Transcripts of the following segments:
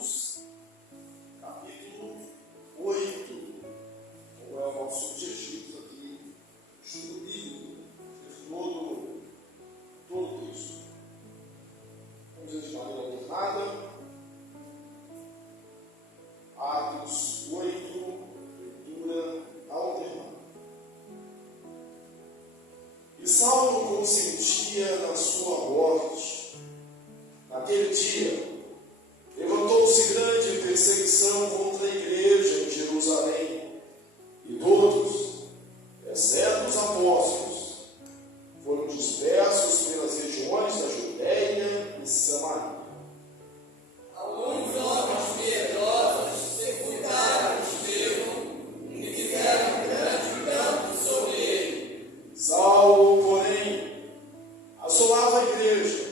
Atos, capítulo 8, como é o nosso objetivo aqui, estudo bíblico, todo isso. Vamos ver de maneira alternada. Atos 8, leitura alternada. E Saulo consentia na sua morte. Naquele dia, levantou-se grande perseguição contra a igreja em Jerusalém, e todos, exceto os apóstolos, foram dispersos pelas regiões da Judéia e Samaria. Alguns homens piedosos sepultaram Estevão e fizeram grande campo sobre ele. Saulo, porém, assolava a igreja,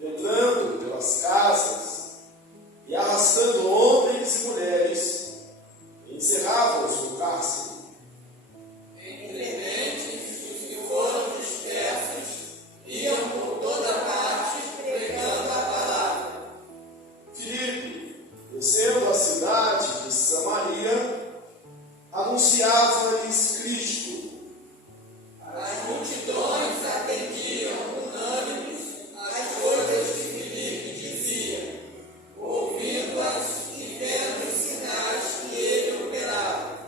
entrando pelas casas e arrastando homens e mulheres, encerrava-os no cárcere. Inclementes, os que foram dispersos iam por toda parte pregando a palavra. Filipe, descendo a cidade de Samaria, anunciava-lhes Cristo. As multidões atendiam unânimes às coisas que Filipe dizia, ouvindo-as e vendo os sinais que ele operava.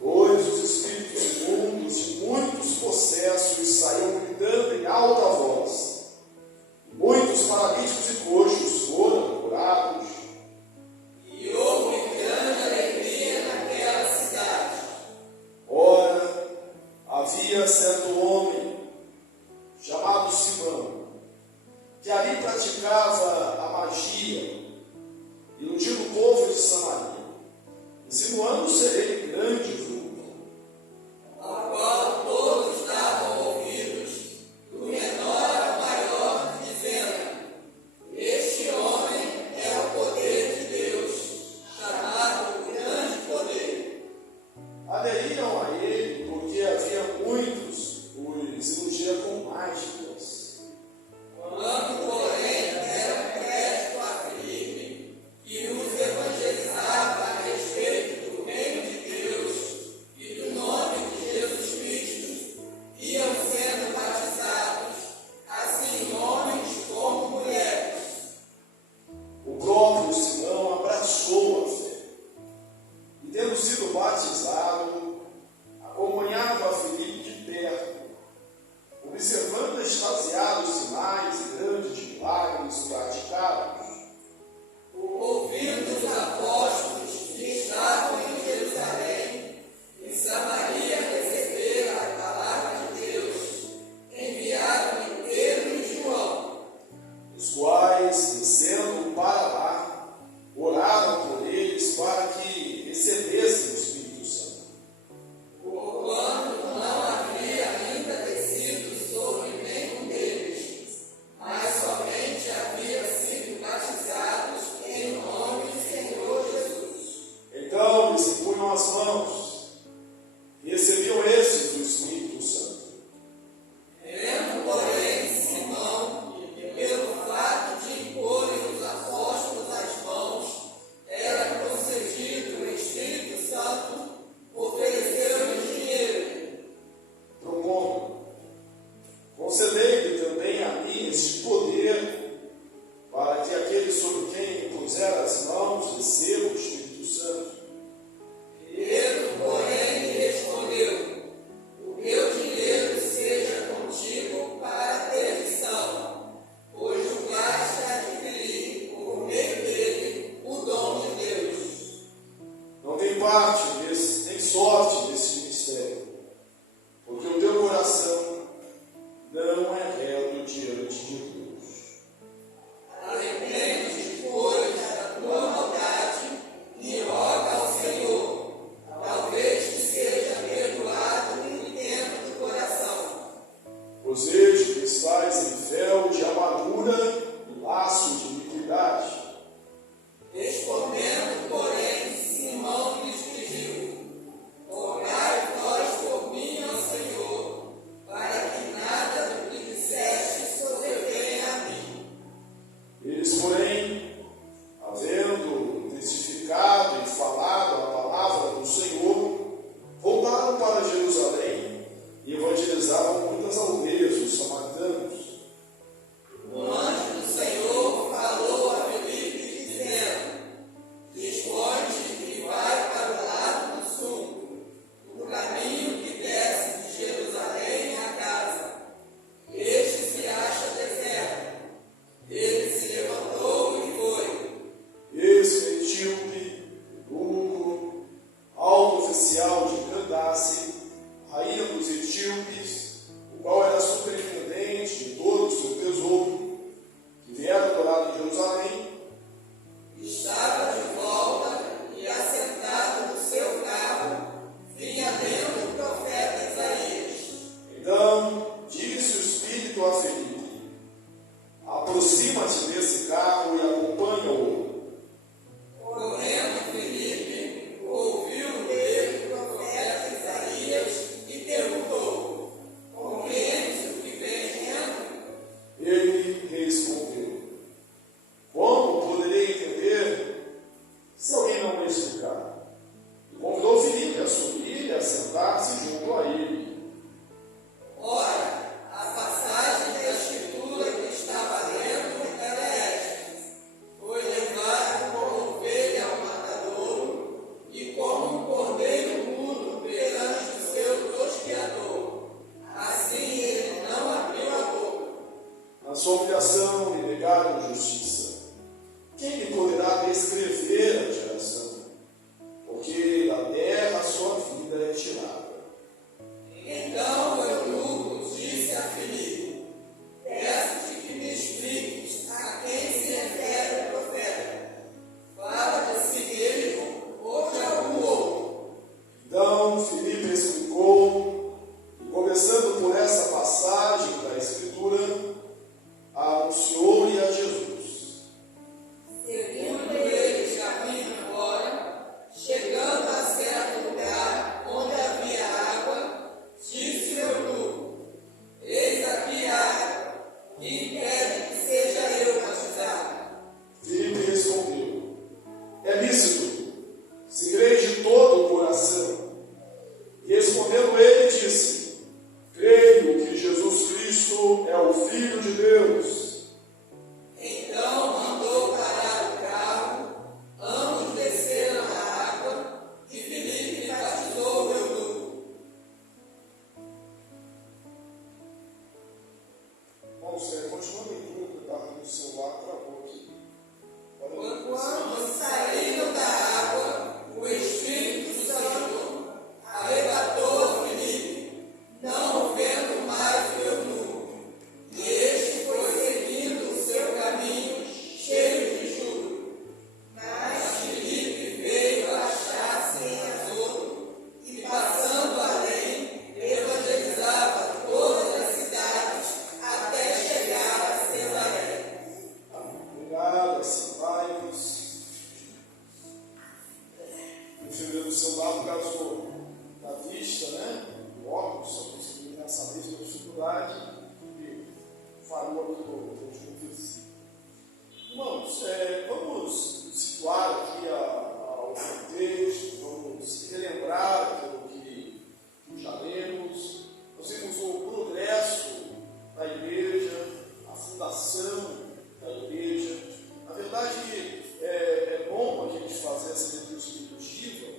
Pois os espíritos imundos e muitos possessos saíam gritando em alta voz. Muitos paralíticos e coxos foram curados. E houve grande alegria naquela cidade. Ora, havia certo homem, chamado Simão, que ali praticava a magia, iludindo o povo de Samaria, insinuando ser ele grande vulto. Ao qual todos davam ouvidos, do menor ao maior, dizendo: Este homem é o poder de Deus, chamado grande poder. Aderiram a ele porque havia muitos os iludia com mágicas. Quando, porém, deram crédito a Filipe, que os evangelizava a respeito do reino de Deus e do nome de Jesus Cristo, iam sendo batizados, assim homens como mulheres. O próprio Simão abraçou a fé e, tendo sido batizado, acompanhava Filipe de perto, observando extasiados sinais e grandes milagres praticados. Ouvindo os apóstolos que estavam em Jerusalém e Samaria receberam a palavra de Deus, enviaram em Pedro e João. Os quais, descendo para lá, oraram por eles para que recebessem o Espírito Santo. Porquanto não havia ainda descido sobre nenhum deles, mas somente havia sido batizados em nome do Senhor Jesus. Então lhes impunham as mãos e recebiam esses o Espírito Santo. Vendo, porém, Simão, que pelo fato de imporem os apóstolos as mãos, era concedido o Espírito Santo, ofereceu-lhes dinheiro. Propondo, concedei-lhe também a mim este poder, para que aquele sobre quem impuser as mãos receba o Espírito Santo. Pedro, porém, lhe respondeu: O meu dinheiro seja contigo para a perdição, pois julgaste adquirir por meio dele o dom de Deus. Não tem parte nem sorte desse mistério, porque o teu coração não é reto diante de Deus. Arrepende-te, pois, da tua maldade e roga o celular por causa da vista, né? O óculos, só consegui nessa vez com dificuldade e falou aqui no último versículo. Irmãos, vamos situar aqui o contexto, vamos relembrar aquilo que já lemos. Nós vimos o progresso da igreja, a fundação da igreja. Na verdade, é bom a gente fazer essa leitura expositiva,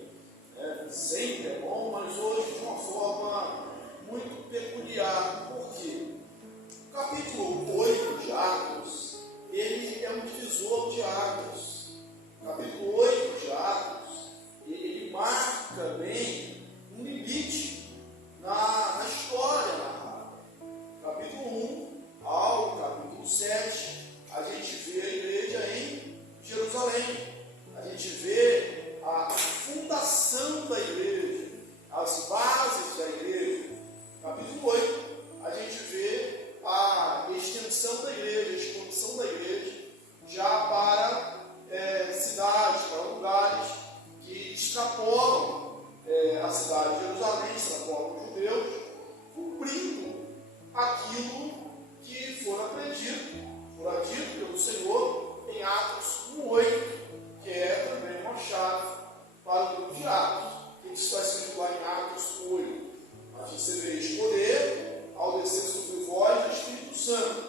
sempre é bom, mas hoje de uma forma muito peculiar. Por quê? O capítulo 8 de Atos, ele é um divisor de águas. O capítulo 8 de Atos, ele marca bem um limite na história narrada. Capítulo 1 ao capítulo 7, a gente vê a igreja em Jerusalém. A gente vê a fundação da igreja, as bases da igreja. Capítulo 8, a gente vê a extensão da igreja, a expansão da igreja, já para cidades, para lugares que extrapolam a cidade de Jerusalém, extrapolam os judeus, cumprindo aquilo que fora dito pelo Senhor em Atos 1:8, que é também uma chave para o livro de Atos. O que está escrito lá em Atos 8? Mas recebereis poder ao descer sobre vós o Espírito Santo,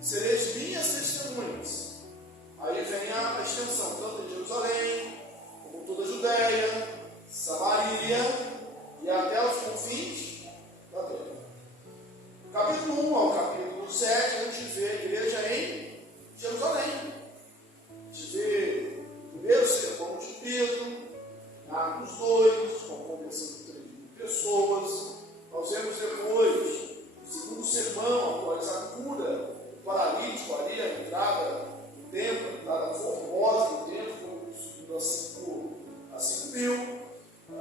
e sereis minhas testemunhas. Aí vem a extensão, tanto em Jerusalém, como toda a Judéia, Samaria e até os confins da terra. Capítulo 1 ao capítulo 7, a gente vê a igreja em Jerusalém. A gente vê o primeiro sermão de Pedro, Atos 2, com a conversão de 3.000 pessoas. Nós vemos depois o segundo sermão, após a cura do paralítico ali, a entrada no templo, a entrada formosa no templo, subindo a 5.000.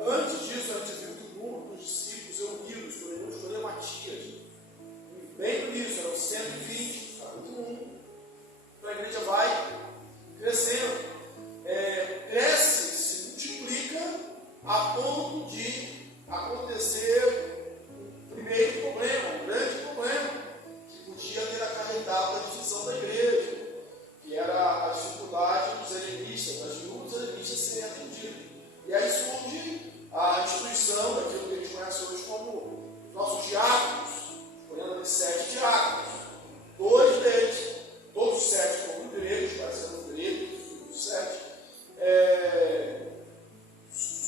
Antes disso, a gente viu que o número dos discípulos reunidos, por exemplo, escolher Matias. Bem no início, eram 120, capítulo 1. Então a igreja vai crescendo. Cresce, se multiplica, a ponto de acontecer um primeiro problema, um grande problema, que podia ter acarretado a divisão da igreja, que era a dificuldade dos helenistas, das viúvas helenistas serem atendidas. E aí surge a instituição daquilo que a gente conhece hoje como nossos diáconos, olhando de 7 diáconos. 2 deles, todos os 7 como gregos, parecendo gregos, os 7,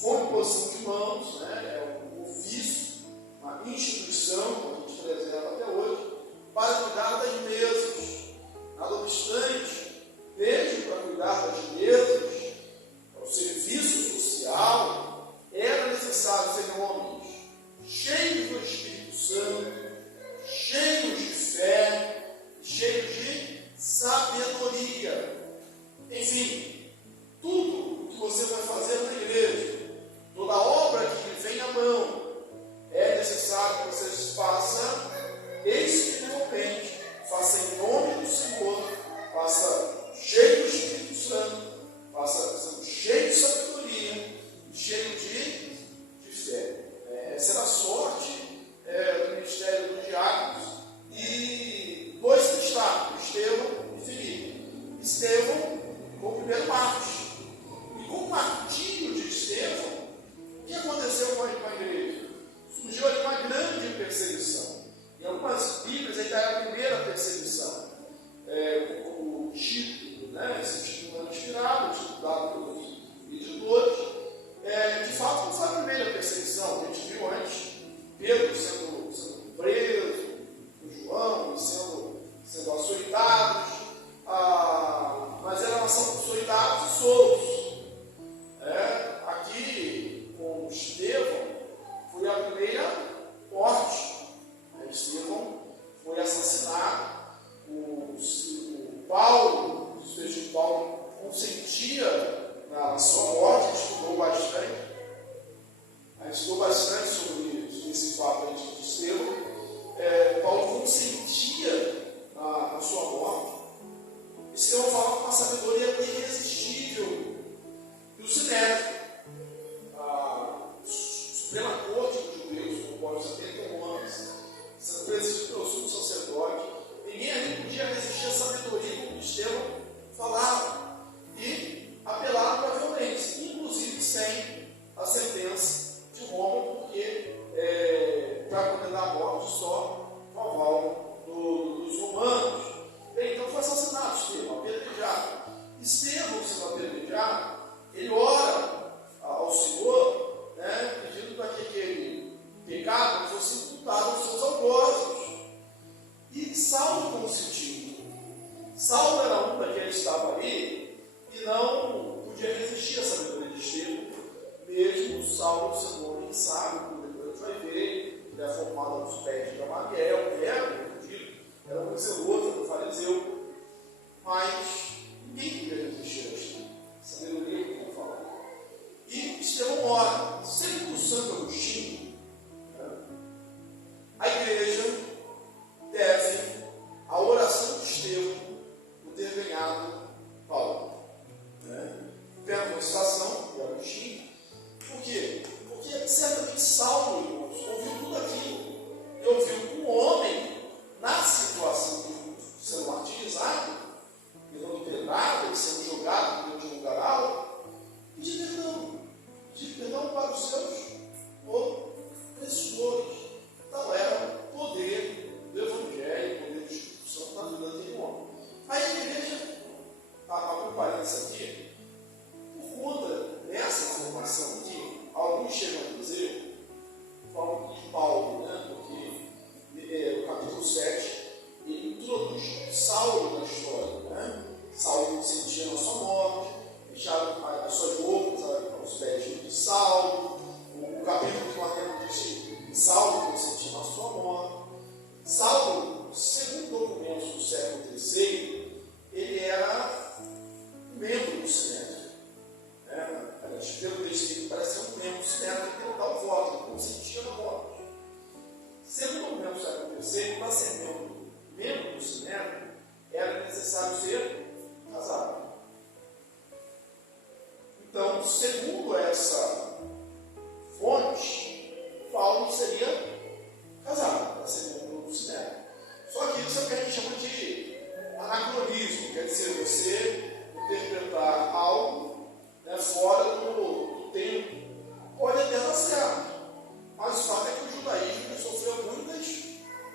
com imposição de mãos, é um ofício, uma instituição, que a gente preserva até hoje, para cuidar das mesas. Nada obstante, mesmo para cuidar das mesas, para o serviço social, era necessário ser homens cheios do Espírito Santo, cheios de fé, cheios de sabedoria. Enfim, tudo o que você vai fazer na igreja, toda obra que vem à mão, é necessário que você faça espiritualmente, faça em nome do Senhor, faça cheio do Espírito Santo, faça cheio de sabedoria, cheio de fé. Essa era a sorte do ministério dos diáconos. E 2 destaques, Estevão e Filipe. Estevão foi o primeiro mártir. E com o martírio de Estevão, o que aconteceu com a igreja? Surgiu ali uma grande perseguição. Em algumas Bíblias ainda é a primeira perseguição. O título, esse título não é inspirado, o título dado pelos editores. De fato, não foi a primeira perseguição. A gente viu antes Pedro sendo preso, o João sendo açoitados, mas era uma ação de açoitados e soltos. Aqui, com Estevão, foi a primeira morte. Estevão foi assassinado. Paulo, o texto de Paulo, consentia na sua morte. A gente estudou bastante sobre esse fato de Estevão. Paulo consentia na sua morte. Estevão fala com uma sabedoria irresistível Então, segundo essa fonte, Paulo seria casado, segundo o Sinédrio. Só que isso é o que a gente chama de anacronismo, quer dizer, você interpretar algo, né, fora do tempo. Pode até dar certo, mas o fato é que o judaísmo sofreu muitas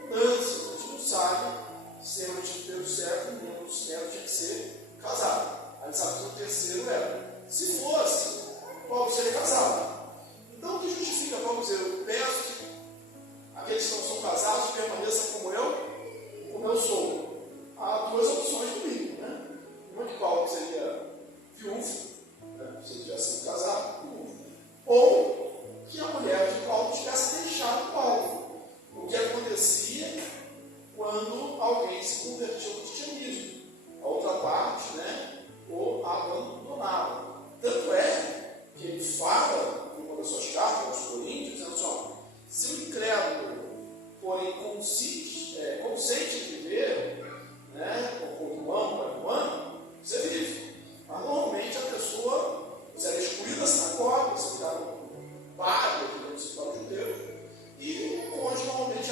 mudanças. A gente não sabe se no terceiro século o membro do Sinédrio tinha que ser casado. A gente sabe que o terceiro era. Se fosse, Paulo seria casado. Então o que justifica Paulo dizer: eu peço que aqueles que não são casados permaneçam como eu sou? Há duas opções no mínimo, né? Uma que Paulo seria viúvo, né? Se ele tivesse sido casado, viúvo. Ou que a mulher de Paulo tivesse deixado Paulo. O que acontecia quando alguém se convertia ao cristianismo. A outra parte, né, o abandonava. Tanto é que ele fala, em uma das suas cartas aos Coríntios, dizendo assim: ó, se o incrédulo, porém consente em viver, né, como ano, você vive. Mas normalmente a pessoa, você era excluída da sinagoga, você ficava no padre, digamos assim, para o judeu, e hoje normalmente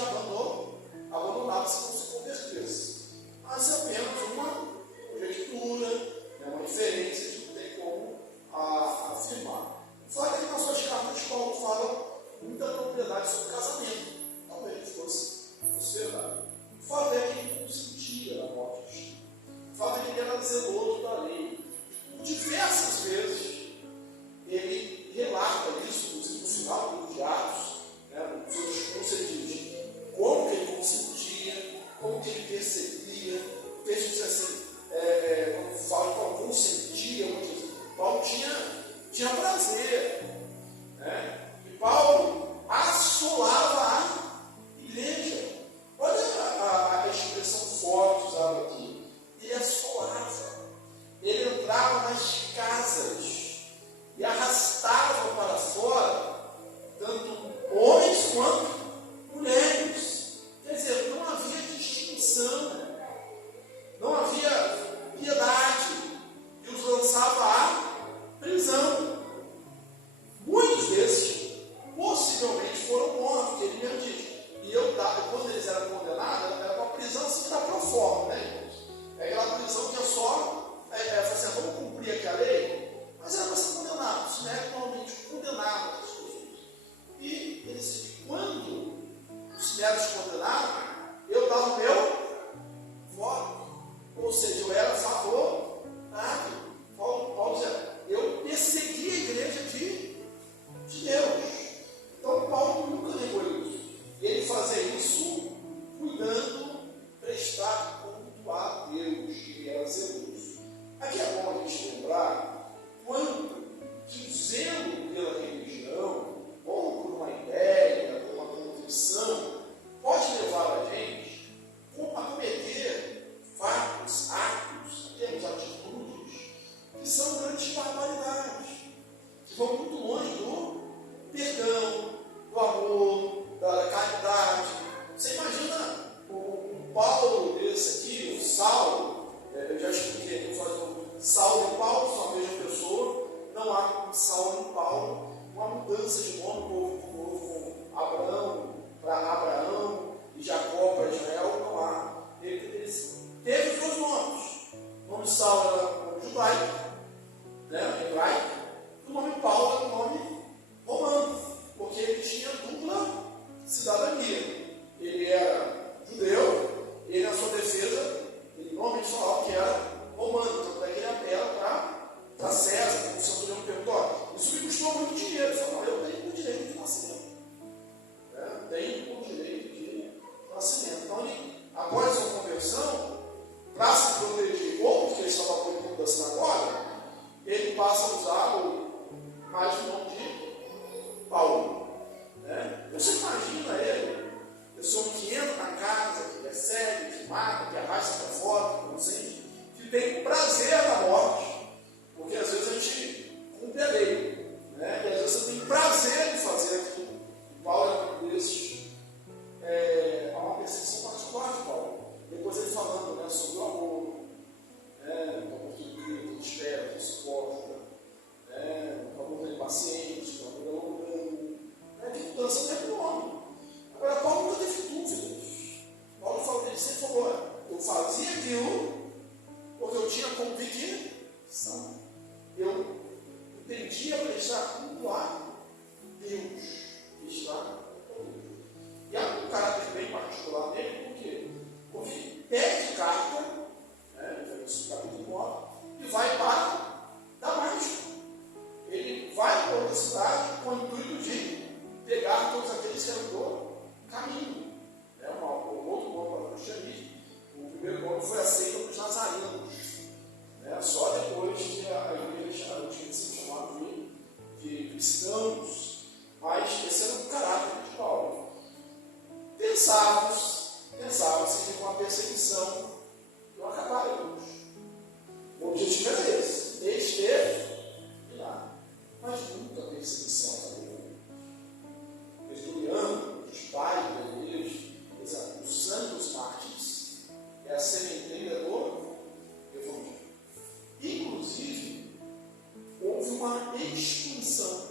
abandonado se não se convertesse. Mas é apenas uma conjectura, uma diferença que não tem como afirmar. O fato é que nas suas cartas Paulo fala muita propriedade sobre casamento. Talvez fosse verdade. O fato é que ele consentia na morte de Cristo. O fato é que ele era zeloso da lei. Por diversas vezes ele relata isso, inclusive no final do livro de Atos, né, nos seus concedidos, como que ele consentia, como que ele percebia, fez assim, quando fala que Paulo consentia, Paulo tinha prazer, né? E Paulo assolava a igreja. Olha a expressão forte usada aqui. Ele assolava, ele entrava nas casas e arrastava para fora tanto homens quanto mulheres. Quer dizer, não havia distinção, não havia piedade, e os lançava à prisão. Muitos desses possivelmente foram mortos, ele mesmo diz. E quando eles eram condenados, era uma prisão assim para proforma, né, irmãos? É aquela prisão que é só, assim, vamos cumprir aqui a lei, mas era para ser condenado. Isso não é normalmente condenado as pessoas. E ele disse: quando os médicos condenaram, eu dava o meu voto. Ou seja, eu era a favor, Paulo dizia, eu persegui a igreja de Deus. Então Paulo nunca negou isso. Ele fazia isso cuidando, prestar culto a Deus, que era zeloso. Aqui é bom a gente lembrar quanto que o zelo pela religião, ou por uma ideia, por uma convicção, pode levar a gente a cometer fatos, atos, temos atitudes que são grandes barbaridades, que vão muito longe do perdão, do amor, da caridade. Você imagina um Paulo desse aqui, um Saulo, eu já expliquei aqui, Saulo e Paulo são a mesma pessoa, não há como Saulo e Paulo uma mudança de nome do povo com Abraão para Abraão e Jacó para Israel, não há. Ele teve os dois nomes. O nome de Saulo era o nome judaico, né, hebraico, e o nome de Paulo era o nome romano, porque ele tinha dupla cidadania. Ele era judeu, ele, na sua defesa, ele normalmente falava que era romano, tanto é que ele apela para César, como o centurião perguntou. Isso me custou muito dinheiro. Ele falou: não, eu tenho o direito de nascimento. Tenho o direito de nascimento. Então, ele, após a sua conversão, para se proteger, ou porque ele estava proibido da sinagoga, ele passa a usar mais o nome de Paulo. Você imagina ele, pessoa que entra na casa, que recebe, que mata, que arrasta para fora, que consente, que tem prazer na morte, porque às vezes a gente cumpre a lei, né? E às vezes você tem prazer em fazer aquilo. Paulo é um desses, há uma percepção particular de Paulo. Depois ele falando, né, sobre o amor, o amor que grita, que espera, que suporta, entendia prestar culto a Deus. E há um caráter bem particular nele, por quê? Porque ele pede carta, no capítulo 9, e vai para Damasco. Ele vai para outra cidade com o intuito de pegar todos aqueles que eram do caminho. Um outro nome para o cristianismo. O primeiro nome foi aceito pelos nazarenos. Só depois que a igreja tinha sido chamada de cristãos. Mas esse era o caráter de Paulo. Pensava-se com a perseguição não acabaríamos. O objetivo era esse. Ele esteve lá. Mas nunca a perseguição acabou. Tertuliano, os pais da igreja, os santos mártires, é a sementeira do Evangelho. Inclusive, houve uma expansão.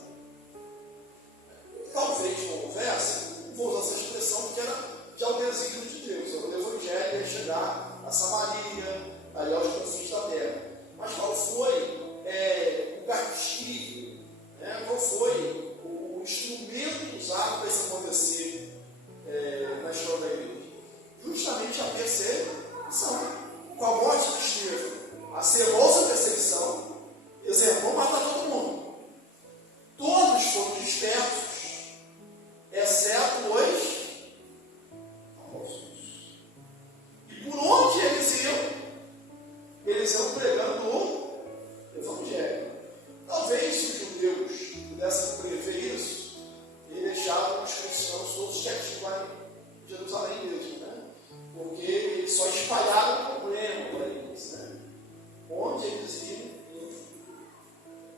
Talvez não houvesse, vou usar essa expressão porque era de ao desígnio de Deus. O Evangelho ia chegar a Samaria, ali aos confins da terra. Mas qual foi o gatilho? Qual foi o instrumento usado para isso acontecer na história da igreja? Justamente a perseguição. Com a morte de Estevão, acerrou-se a perseguição, dizendo: vamos matar todo mundo. Todos foram dispersos, exceto os apóstolos. E por onde eles iam pregando o Evangelho. Talvez se os judeus pudessem prever isso, eles deixavam os cristãos todos quietinhos lá em Jerusalém mesmo, porque eles só espalharam o problema para eles, onde eles iam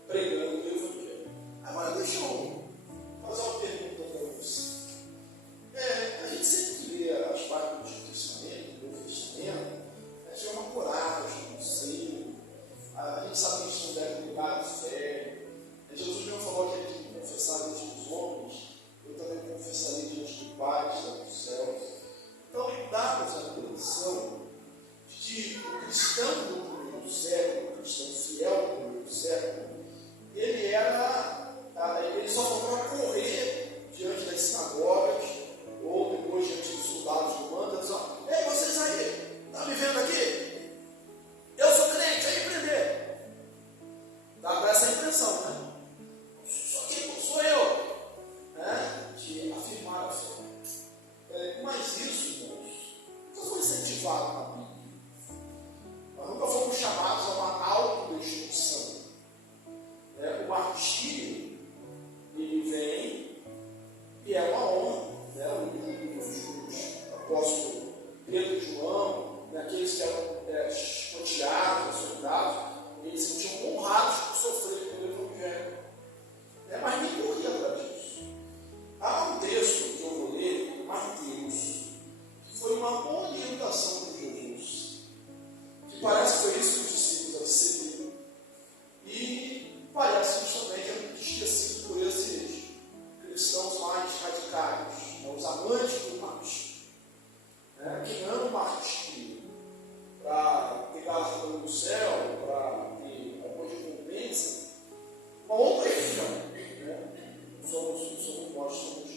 pregando o Evangelho. Agora deixa eu fazer uma pergunta para você. A gente sempre lê as partes do Antigo Testamento, do Novo Testamento, a gente vê uma coragem, um seio, a gente sabe que a gente não deve negar a fé. Jesus mesmo falou que a gente confessar diante dos homens, eu também confessarei diante do Pai que está nos céus. Então, dá-nos a condição de que o cristão do primeiro século, o cristão fiel do primeiro século, ele só faltava correr diante das sinagogas ou depois diante dos soldados romanos, dizendo: ei, vocês aí, estão me vendo aqui? Eu sou crente, aí prender. Dá para essa impressão, Só quem sou eu, de afirmar a fé. Mas isso, irmãos, não foi incentivado na Bíblia. Nós nunca fomos chamados a uma autodestruição. O martírio, ele vem e é uma honra. Os apóstolos Pedro e João, aqueles que eram escoteados, soldados, eles se sentiam honrados por sofrer pelo Evangelho. Mas nem corria atrás disso. Há um texto que eu vou ler, Mateus, que foi uma orientação de Jesus, que parece que foi isso que os discípulos receberam. E parece justamente que é esquecido por esses cristãos mais radicais, os amantes do martírio, que não o martírio para pegar a flor do céu, para ter alguma recompensa, uma outra religião. Nós somos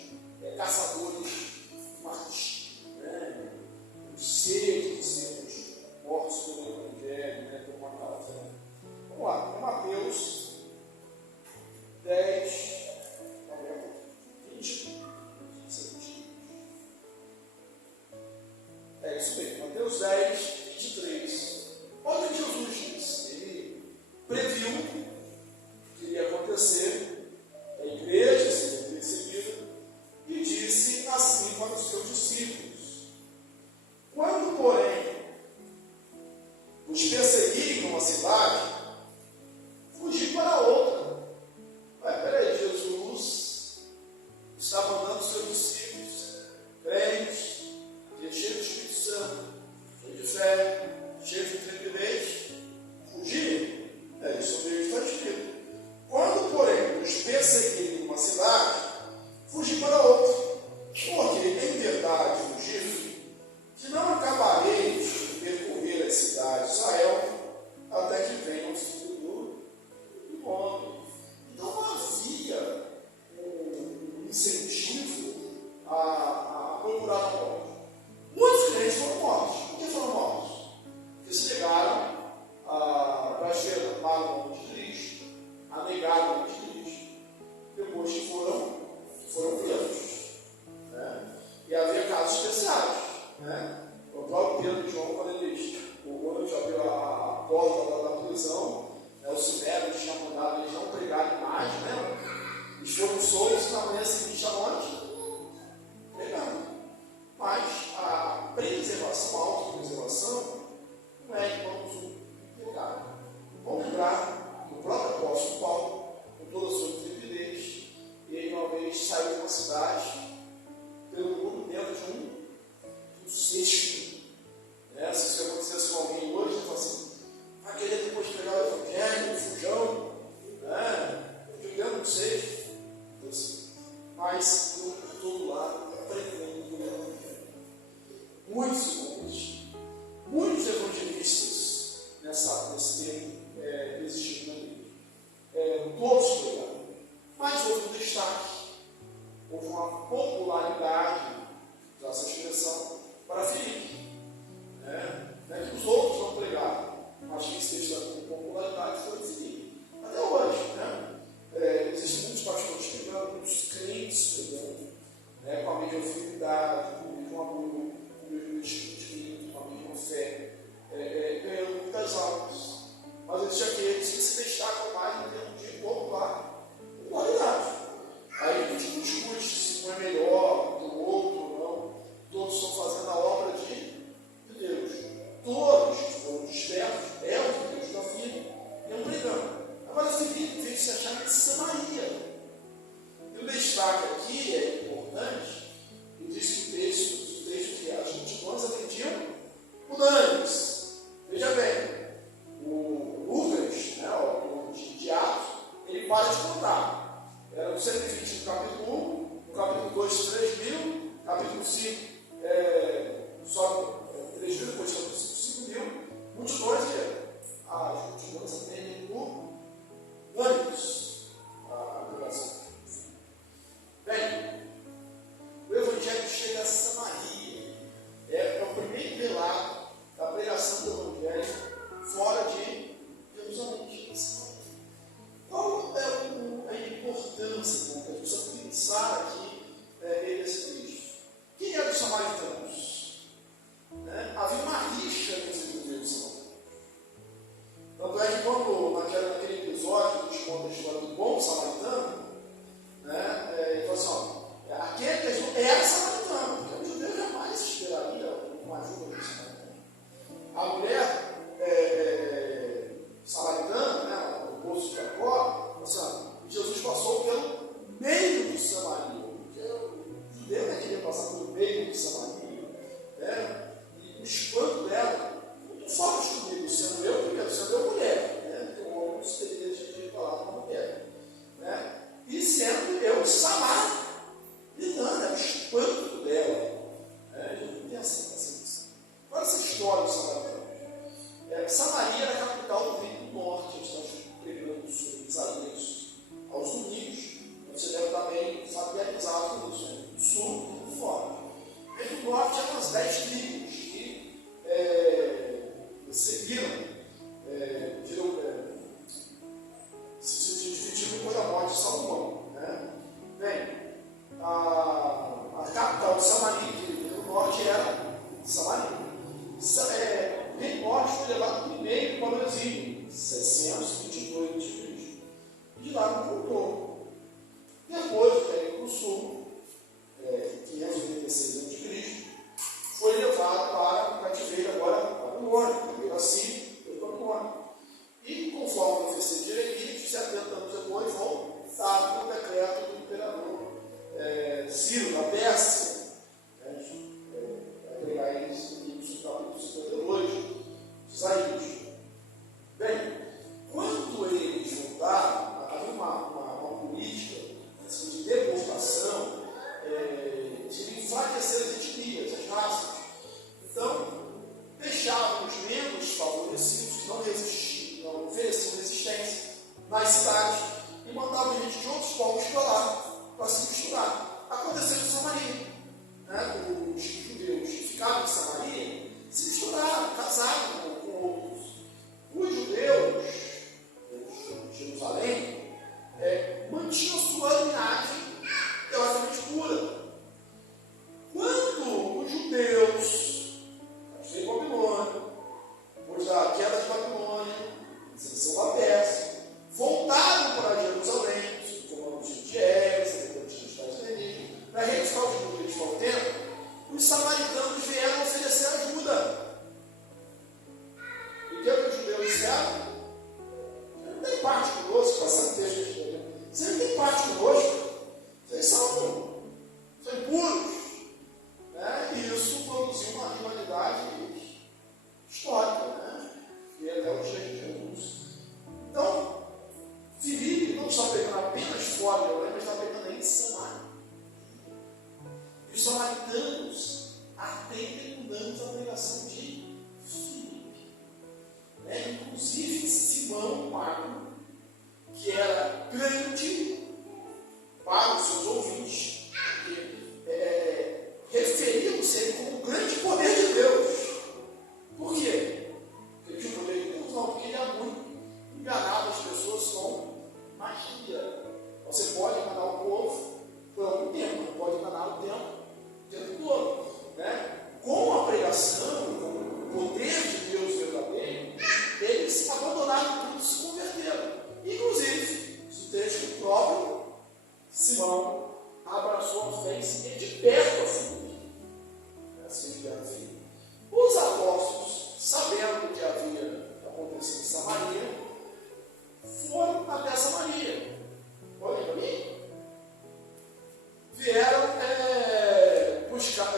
caçadores martírios, os seres de sermos mortos pelo Evangelho, por uma causa. Vamos lá, Mateus 10, 20, 27. É isso mesmo, Mateus 10, 23. Olha o que Jesus disse. Ele previu que iria acontecer, a igreja seria perseguida, e disse assim para os seus discípulos: quando, porém, os perseguirem numa cidade, fugir para outra. Peraí, Jesus está mandando os seus discípulos, crentes, cheios do Espírito Santo, cheios de fé, cheios de intrepidez, fugir? Isso mesmo está escrito. Quando, porém, os perseguirem numa cidade, fugir para outra. Porque, em verdade, vos digo que não acabareis de percorrer as cidades de Israel até que venha o Filho do homem. rejeitado o nome de Cristo, a negar o nome de Cristo, depois que foram presos. Né? E havia casos especiais. Né? O próprio Pedro e João, quando eles abriu a porta da prisão, o Sinédrio tinha mandado eles não pregarem mais, né? Eles foram soltos na manhã seguinte à noite, pregando. Mas a preservação, a autopreservação, não é igual um pecado. Vamos lembrar que o próprio apóstolo Paulo, com toda a sua intrepidez, ele uma vez saiu de uma cidade pelo mundo dentro de um cesto. Né? Se isso acontecesse com alguém hoje, ele fala assim, vai querer depois pregar o evangelho, o fujão, né? Judeu no cesto. Então, assim, mas eu estou lá pregando o evangelho. Muitos evangelistas nesse tempo existiram na igreja. Todos pregaram. Mas houve um destaque. Houve uma popularidade dessa expressão para Filipe. Não é que os outros não pregaram, mas quem se destacou com popularidade foi Filipe. Até hoje, né? Existem muitos pastores pregando, muitos crentes pregando, né? Com a mesma afinidade, com o mesmo amor, com o mesmo espírito, com a mesma fé, ganhando muitas almas. Mas existem aqueles que se destacam mais em termos de popularidade. Aí a gente não discute se um é melhor do outro ou não. Todos estão fazendo a obra de Deus. Todos foram dispersos, o Deus da vida, iam pregando. Agora, Filipe veio se achar em Samaria. E o destaque aqui é importante, e diz que o texto que as multidões atendiam unânimes. Veja bem, o Lucas, né, o de Atos, ele para de contar. Eram 120 no capítulo 1, no capítulo 2, 3 mil, capítulo 5, só 3 mil, depois capítulo 5 mil, multidões as multidões atendem por ônibus a pregação. Bem, o Evangelho chega a Samaria, é o primeiro relato da pregação do Evangelho fora de Jerusalém. Qual é a importância, que a gente precisa pensar aqui nesse texto? Quem eram os samaritanos? Havia uma rixa entre os judeus e samaritanos. Tanto é que quando, naquele episódio que conta a história do bom samaritano, ele fala assim, aquele que era samaritano, porque o judeu jamais esperaria uma ajuda do samaritano. A mulher samaritana, o poço de Jacó, Jesus passou pelo meio de Samaria, porque o judeu não queria passar pelo meio de Samaria, e o espanto dela, muito forte comigo, sendo eu mulher, porque o homem não se teria de falar com a mulher, e sendo eu samaritana, era o espanto dela, não tem assim. Qual é essa história do samaritano? Samaria era a capital do Reino do Norte, eles estão pregando sobre Isaías aos domingos. Você deve estar bem familiarizado com isso, do sul e do fora. O Reino do Norte eram umas 10 tribos que seguiram, se dividiram por a morte de Salomão. Bem, a capital de Samaria, que o Reino do Norte era Samaria. O Reino do Norte foi levado primeiro para o exílio, 622 a.C. De lá não voltou. Depois, o Reino do Sul, 586 a.C., foi levado para o cativeiro agora babilônico, primeiro Assírio, depois babilônico. E, conforme a profecia de Jeremias, 70 anos depois, voltado com o decreto do imperador Ciro, da Pérsia. Vai pegar isso no capítulo 52 de Isaías. Bem, quando eles voltaram, havia uma política de deportação para os seus ouvintes, referindo-se a ele como o grande poder de Deus. Por quê? Porque tinha o poder de Deus? Não, porque ele é muito enganado as pessoas com magia. Você pode enganar o povo por algum tempo, não pode enganar o tempo todo. Né? Com a pregação, com o poder de Deus verdadeiro, eles abandonaram tudo e se converteram. Inclusive, o texto próprio, Simão abraçou a fé e de perto a fim. Os apóstolos, sabendo o que havia acontecido em Samaria, foram até Samaria. Olhem para mim. Vieram buscar,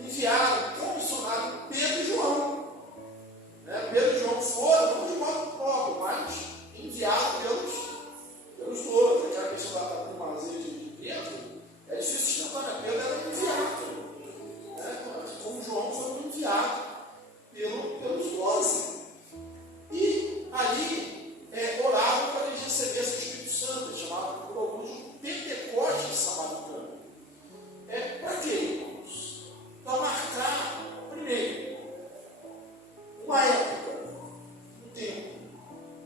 enviaram, comissionaram Pedro e João. Pedro e João foram, não de modo próprio, mas enviados pelos dois. Aquela questão da primazia de Pedro, é difícil de chamar, Pedro era enviado. Como João foi enviado pelos 12. E ali oravam para eles receberem o Espírito Santo, chamado por alguns de Pentecostes samaritano. Para quê, irmãos? Para marcar, primeiro, uma época, um tempo.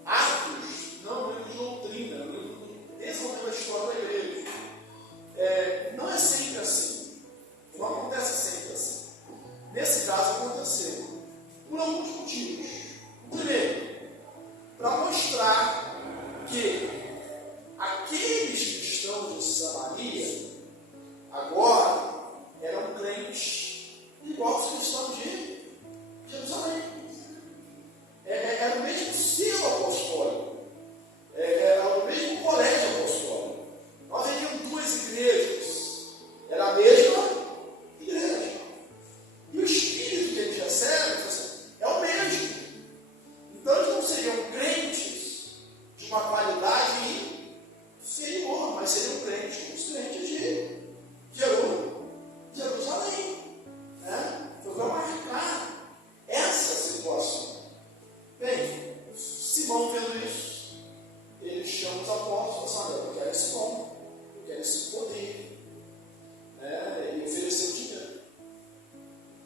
Atos, não livro de doutrina, esse é o livro da história da igreja. Não é sempre assim. Não acontece sempre assim. Nesse caso aconteceu por alguns motivos. Primeiro, para mostrar que aqueles cristãos de Samaria agora eram crentes igual os cristãos de Jerusalém. Era o mesmo selo apostólico, era o mesmo colégio apostólico. Nós teríamos duas igrejas, era a mesma igreja. E o espírito que eles recebem é o mesmo. Então eles não seriam crentes de uma qualidade inferior, mas seriam crentes como os crentes de Jerusalém. Foi para marcar essa situação. Bem, Simão vendo isso, ele chama os apóstolos e fala: eu quero esse dom, eu quero esse poder. Ele ofereceu dinheiro.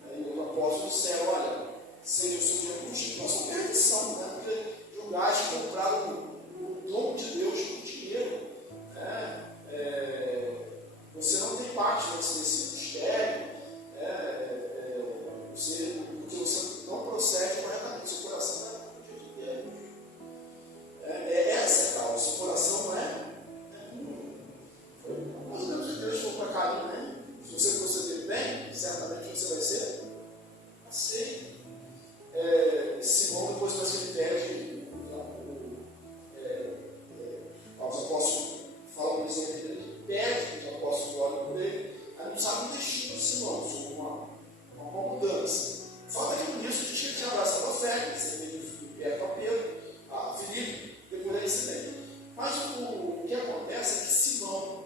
Aí os apóstolos disseram: olha, seja o seu dinheiro contigo, nós somos perdição, porque julgaste e compraram o dom de Deus com dinheiro. Você não tem parte nesse mistério, porque você não procede corretamente, seu coração não é o de Deus. Essa é a causa, seu coração não é puro. Mas Deus for para caminho, né? Se você proceder bem, certamente você vai ser aceito. Simão, depois que ele pede aos apóstolos, fala para eles, ele pede que os apóstolos olhem por ele, aí não sabe o destino de Simão, sobre uma mudança. Só que nisso ele tinha abraçado a fé, ele teve perto a Pedro, a Filipe, depois ele se lembra. Mas o que acontece é que Simão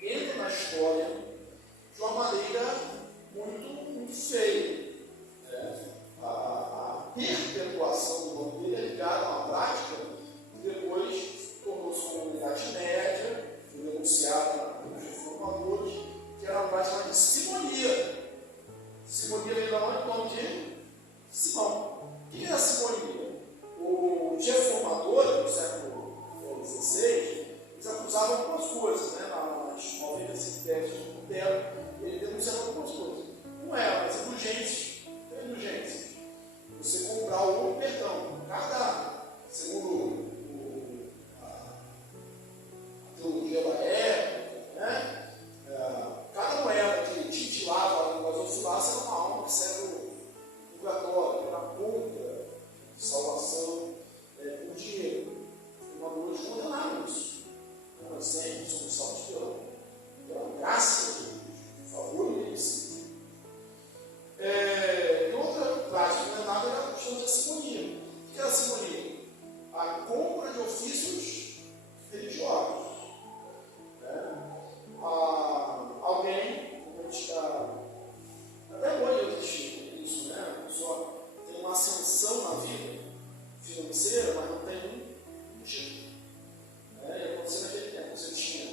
entra na história de uma maneira muito feia. A perpetuação do nome dele é ligada a uma prática que depois tornou-se uma comunidade média, foi denunciada pelos reformadores, que era uma prática de simonia. Simonia veio da onde? Então, de Simão. O que era simonia? Os reformadores do século XVI, eles acusavam algumas coisas, nas 97 de Lutero, ele denunciava algumas coisas. Não eram as indulgências. Você comprar o perdão. Segundo a teologia da época, cada moeda que titilava nas oscilações era uma alma que serve o purgatório, era a compra de salvação por dinheiro. Os reformadores condenaram isso. Nós sempre somos salvos pela graça de Deus, por favor e merecido. E outra prática condenada era a questão da simonia. O que era a simonia? A compra de ofícios religiosos. Alguém, como a gente está. Até hoje existe isso, a pessoa tem uma ascensão na vida financeira, mas não tem um título. E aconteceu naquele tempo, você tinha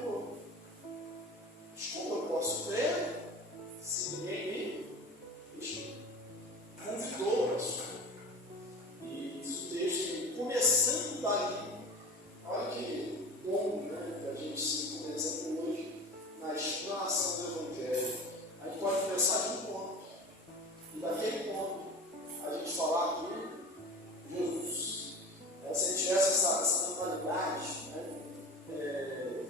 perguntou: mas como eu posso crer se ninguém me convidou para isso? E diz o texto, começando dali, olha que bom, né, que a gente se por exemplo hoje na explanação do Evangelho. A gente pode começar de um ponto, e daquele ponto a gente falar que Jesus. Se a gente tivesse essa mentalidade, né,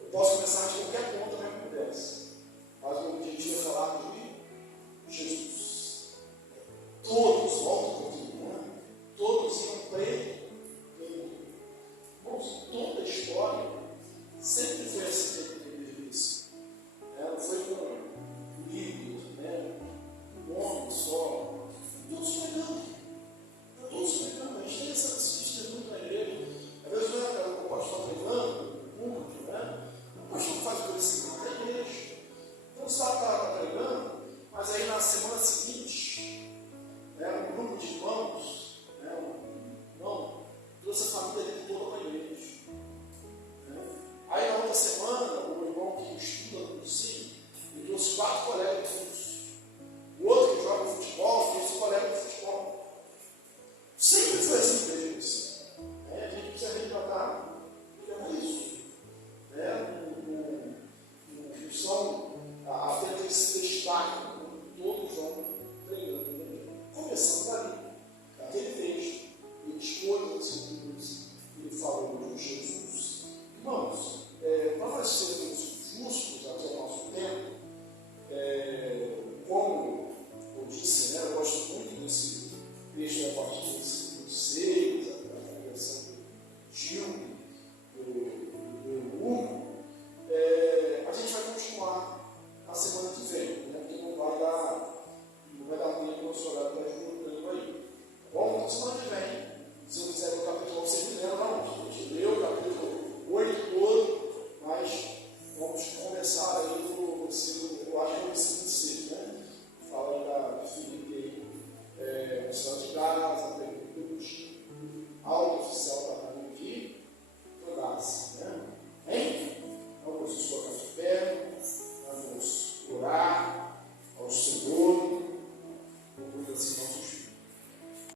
eu posso começar de qualquer ponto na minha conversa, mas o objetivo é falar de Jesus. Todos, volta um pouquinho, né? Todos iam crer em. Bom, toda a história sempre foi assim que ele disse. Não foi com um líder, né? Um homem só. Todos pregando. Todos pregando. A gente tem esse testemunho na igreja. Às vezes não é o pastor pregando, o público, né? O pastor faz por esse da igreja. Então você está pregando, mas aí na semana seguinte, né, um grupo de irmãos, né, um irmão, trouxe a família dele toda para a igreja. Né? Aí na outra semana,